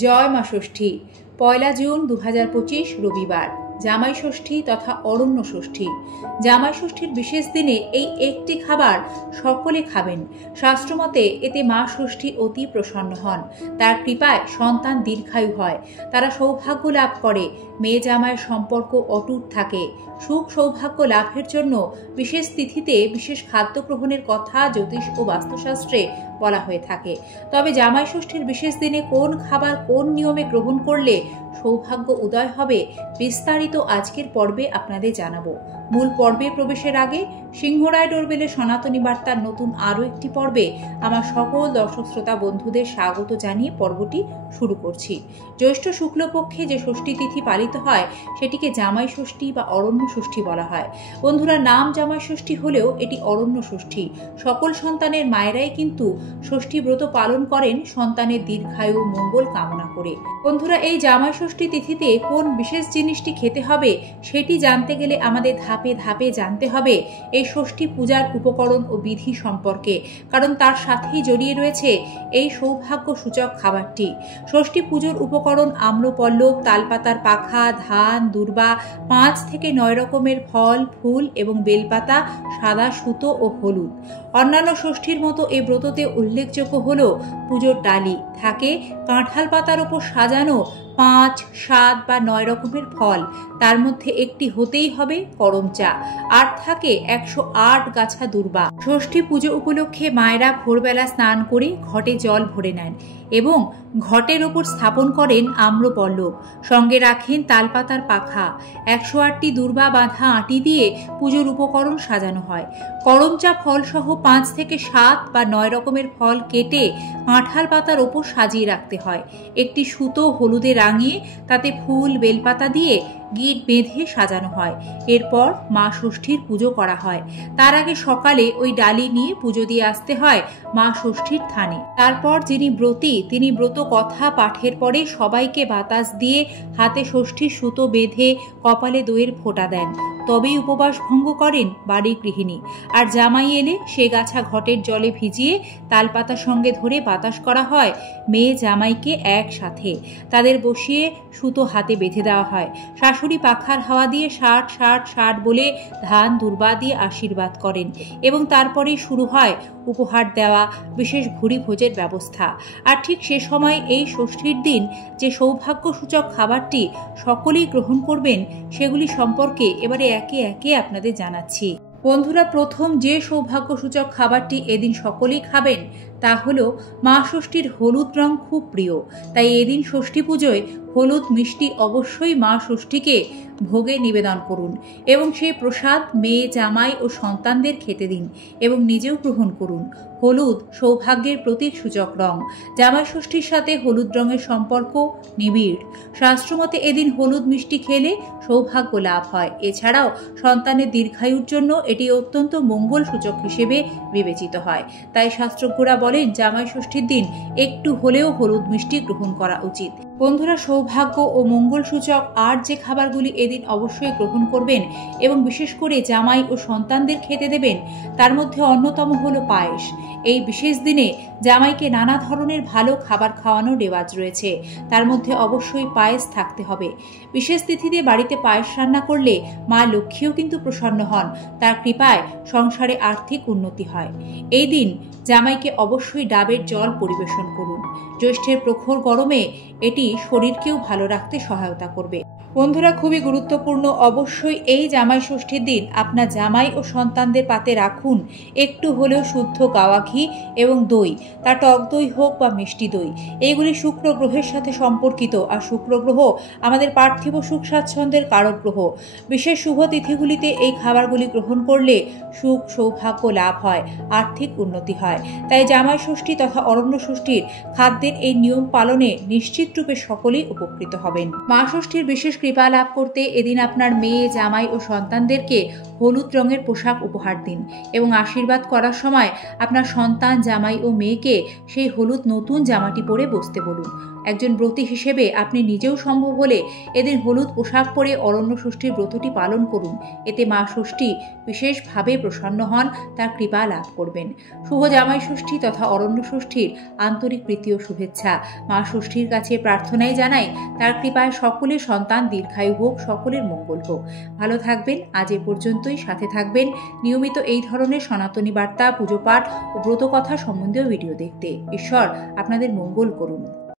জয় মা ষষ্ঠী। 1 জুন 2025 রবিবার, জামাই ষষ্ঠী তথা অরণ্য ষষ্ঠী। জামাই ষষ্ঠীর বিশেষ দিনে এই একটি খাবার সকলে খাবেন। শাস্ত্রমতে এতে মা ষষ্ঠী অতি প্রসন্ন হন, তার কৃপায় সন্তান দীর্ঘায়ু হয়, তারা সৌভাগ্য লাভ করে, মেয়ে জামাইয়ের সম্পর্ক অটুট থাকে। সুখ সৌভাগ্য লাভের জন্য বিশেষ তিথিতে বিশেষ খাদ্য গ্রহণের কথা জ্যোতিষ ও বাস্তুশাস্ত্রে বলা হয়ে থাকে। তবে জামাই ষষ্ঠীর বিশেষ দিনে কোন খাবার কোন নিয়মে গ্রহণ করলে সৌভাগ্য উদয় হবে, বিস্তারিত আজকের পর্বে আপনাদের জানাবো। মূল পর্বে প্রবেশের আগে সিংহরায় ডোরবেলের সনাতনী বার্তার নতুন আরও একটি পর্বে আমার সকল দর্শক শ্রোতা বন্ধুদের স্বাগত জানিয়ে পর্বটি শুরু করছি। জ্যৈষ্ঠ শুক্লপক্ষে যে ষষ্ঠী তিথি পালিত হয় সেটিকে জামাই ষষ্ঠী বা অরণ্য ষষ্ঠী বলা হয়। বন্ধুরা, নাম জামাই ষষ্ঠী হলেও এটি অরণ্য ষষ্ঠী। সকল সন্তানের মায়েরাই কিন্তু ষষ্ঠী ব্রত পালন করেন সন্তানের দীর্ঘায়ু মঙ্গল কামনা করে। বন্ধুরা, এই জামাই ষষ্ঠী তিথিতে কোন বিশেষ জিনিসটি খেতে হবে সেটি জানতে গেলে আমাদের ধাপে ধাপে জানতে হবে এই ষষ্ঠী পূজার উপকরণ ও বিধি সম্পর্কে, কারণ তার সাথেই জড়িয়ে রয়েছে এই সৌভাগ্য সূচক খাবারটি। ষষ্ঠী পুজোর উপকরণ আম্রপল্লব, তালপাতার পাখা, ধান, দূর্বা, 5 থেকে 9 রকমের ফল, ফুল এবং বেলপাতা, সাদা সুতো ও হলুদ। অন্যান্য ষষ্ঠীর মতো এই ব্রততে উল্লেখযোগ্য হল পুজোর ডালি থাকে কাঁঠাল পাতার ওপর সাজানো 5, 7 বা 9 রকমের ফল, তার মধ্যে একটি হতেই হবে করম চা, আর থাকে 108 গাছা দূর্বা। ষষ্ঠী পুজো উপলক্ষে মায়েরা ভোরবেলা স্নান করে ঘটে জল ভরে নেন এবং ঘটের ওপর স্থাপন করেন আম্রপল্লব, সঙ্গে রাখেন তালপাতার পাখা। 108টি দূর্বা বাঁধা আঁটি দিয়ে পুজোর উপকরণ সাজানো হয়। করমচা ফলসহ 5 থেকে 7 বা 9 রকমের ফল কেটে কাঁঠাল পাতার ওপর সাজিয়ে রাখতে হয়। একটি সুতো হলুদে রাঙিয়ে তাতে ফুল বেলপাতা দিয়ে গিট বেঁধে সাজানো হয়। এরপর মা ষষ্ঠীর পুজো করা হয়। তার আগে সকালে ওই ডালি নিয়ে পুজো দিয়ে আসতে হয় মা ষষ্ঠীর থানে। তারপর যিনি ব্রতী তিনি ব্রত কথা পাঠের পরে সবাইকে বাতাস দিয়ে হাতে ষষ্ঠীর সুতো বেঁধে কপালে দইয়ের ফোঁটা দেন, তবেই উপবাস ভঙ্গ করেন বাড়ির গৃহিণী। আর জামাই এলে সে গাছা ঘটের জলে ভিজিয়ে তালপাতার সঙ্গে ধরে বাতাস করা হয় মেয়ে জামাইকে একসাথে। তাদের বসিয়ে সুতো হাতে বেঁধে দেওয়া হয়। শাশুড়ি পাখার হাওয়া দিয়ে 60 60 60 বলে ধান দূর্বা দিয়ে আশীর্বাদ করেন এবং তারপরেই শুরু হয় উপহার দেওয়া, বিশেষ ভুরি ভোজের ব্যবস্থা। আর ঠিক সে সময় এই ষষ্ঠীর দিন যে সৌভাগ্য সূচক খাবারটি সকলেই গ্রহণ করবেন সেগুলি সম্পর্কে এবারে একে একে আপনাদের জানাচ্ছি। বন্ধুরা, প্রথম যে সৌভাগ্য সূচক খাবারটি এদিন সকলেই খাবেন তা হলো মা ষষ্ঠীর হলুদ রং খুব প্রিয়, তাই এদিন ষষ্ঠী পুজোয় হলুদ মিষ্টি অবশ্যই মা ষষ্ঠীকে ভোগে নিবেদন করুন এবং সেই প্রসাদ মেয়ে জামাই ও সন্তানদের খেতে দিন এবং নিজেও গ্রহণ করুন। হলুদ সৌভাগ্যের প্রতীক সূচক রং। জামাই ষষ্ঠীর সাথে হলুদ রঙের সম্পর্ক নিবিড়। শাস্ত্রমতে এদিন হলুদ মিষ্টি খেলে সৌভাগ্য লাভ হয়। এছাড়াও সন্তানের দীর্ঘায়ুর জন্য এটি অত্যন্ত মঙ্গল সূচক হিসেবে বিবেচিত হয়। তাই শাস্ত্রজ্ঞরা বলেন জামাই ষষ্ঠীর দিন একটু হলেও হলুদ মিষ্টি গ্রহণ করা উচিত। বন্ধুরা, সৌভাগ্য ও মঙ্গল সূচক আর যে খাবারগুলি এদিন অবশ্যই গ্রহণ করবেন এবং বিশেষ করে জামাই ও সন্তানদের খেতে দেবেন তার মধ্যে অন্যতম হলো পায়েস। এই বিশেষ দিনে জামাইকে নানা ধরনের ভালো খাবার খাওয়ানোর রেওয়াজ রয়েছে, তার মধ্যে অবশ্যই পায়েস থাকতে হবে। বিশেষ তিথিতে বাড়িতে পায়েস রান্না করলে মা লক্ষ্মীও কিন্তু প্রসন্ন হন, তার কৃপায় সংসারে আর্থিক উন্নতি হয়। এই দিন জামাইকে অবশ্যই ডাবের জল পরিবেশন করুন। জ্যৈষ্ঠের প্রখর গরমে এটি শরীরকেও ভালো রাখতে সহায়তা করবে। বন্ধুরা, খুবই গুরুত্বপূর্ণ, অবশ্যই এই জামাই ষষ্ঠীর দিন আপনার জামাই ও সন্তানদের পাতে রাখুন একটু হলেও শুদ্ধ গাওয়া ঘি এবং দই, তা টক দই হোক বা মিষ্টি দই। এইগুলি শুক্র গ্রহের সাথে সম্পর্কিত, আর শুক্র গ্রহ আমাদের পার্থিব সুখ স্বাচ্ছন্দ্যের কারক গ্রহ। বিশেষ শুভ তিথিগুলিতে এই খাবারগুলি গ্রহণ করলে সুখ সৌভাগ্য লাভ হয়, আর্থিক উন্নতি হয়। তাই জামাই ষষ্ঠী তথা অরণ্য ষষ্ঠীর খাদ্যের এই নিয়ম পালনে নিশ্চিত রূপে সকলেই উপকৃত হবেন। মা ষষ্ঠীর বিশেষ কৃপা লাভ করতে এদিন আপনার মেয়ে জামাই ও সন্তানদেরকে হলুদ রঙের পোশাক উপহার দিন এবং আশীর্বাদ করার সময় আপনার সন্তান, জামাই ও মেয়েকে সেই হলুদ নতুন জামাটি পরে বসতে বলুন। একজন ব্রতী হিসেবে আপনি নিজেও সম্ভব হলে এদিন হলুদ পোশাক পরে অরণ্য ষষ্ঠীর ব্রতটি পালন করুন। এতে মা ষষ্ঠী বিশেষভাবে প্রসন্ন হন, তার কৃপা লাভ করবেন। শুভ জামাই ষষ্ঠী তথা অরণ্য ষষ্ঠীর আন্তরিক প্রীতি ও শুভেচ্ছা। মা ষষ্ঠীর কাছে প্রার্থনাই জানাই তার কৃপায় সকলের সন্তান দীর্ঘায়ু হোক, সকলের মঙ্গল হোক। ভালো থাকবেন। আজ এ পর্যন্তই। সাথে থাকবেন নিয়মিত এই ধরনের সনাতনী বার্তা, পুজো পাঠ ও ব্রত কথা সম্বন্ধীয় ভিডিও দেখতে। ঈশ্বর আপনাদের মঙ্গল করুন।